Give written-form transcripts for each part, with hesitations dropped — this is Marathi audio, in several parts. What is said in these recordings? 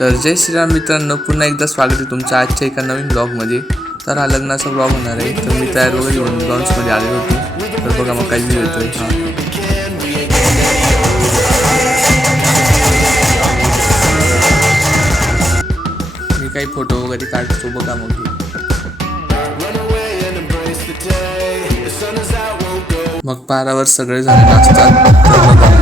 तर जय श्रीराम मित्रांनो, पुन्हा एकदा स्वागत आहे तुमचं आजच्या एका नवीन ब्लॉगमध्ये. तर हा लग्नाचा ब्लॉग होणार आहे. तर मी तयार वगैरे होऊन लॉन्चमध्ये आलेलो होतो. तर बघा मग काय व्ह्यू येतोय. मी काही फोटो वगैरे काढतो बघा मग. मग पारावर सगळे जण नाचतात. तर बघा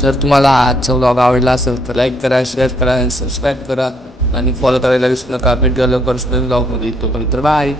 जर तुम्हाला आजचा व्लॉग आवडला असेल तर लाईक करा, शेअर करा आणि सबस्क्राईब करा आणि फॉलो करायला विसरू नका. भेटूया लवकरच नवीन व्लॉगमध्ये. तोपर्यंत बाय.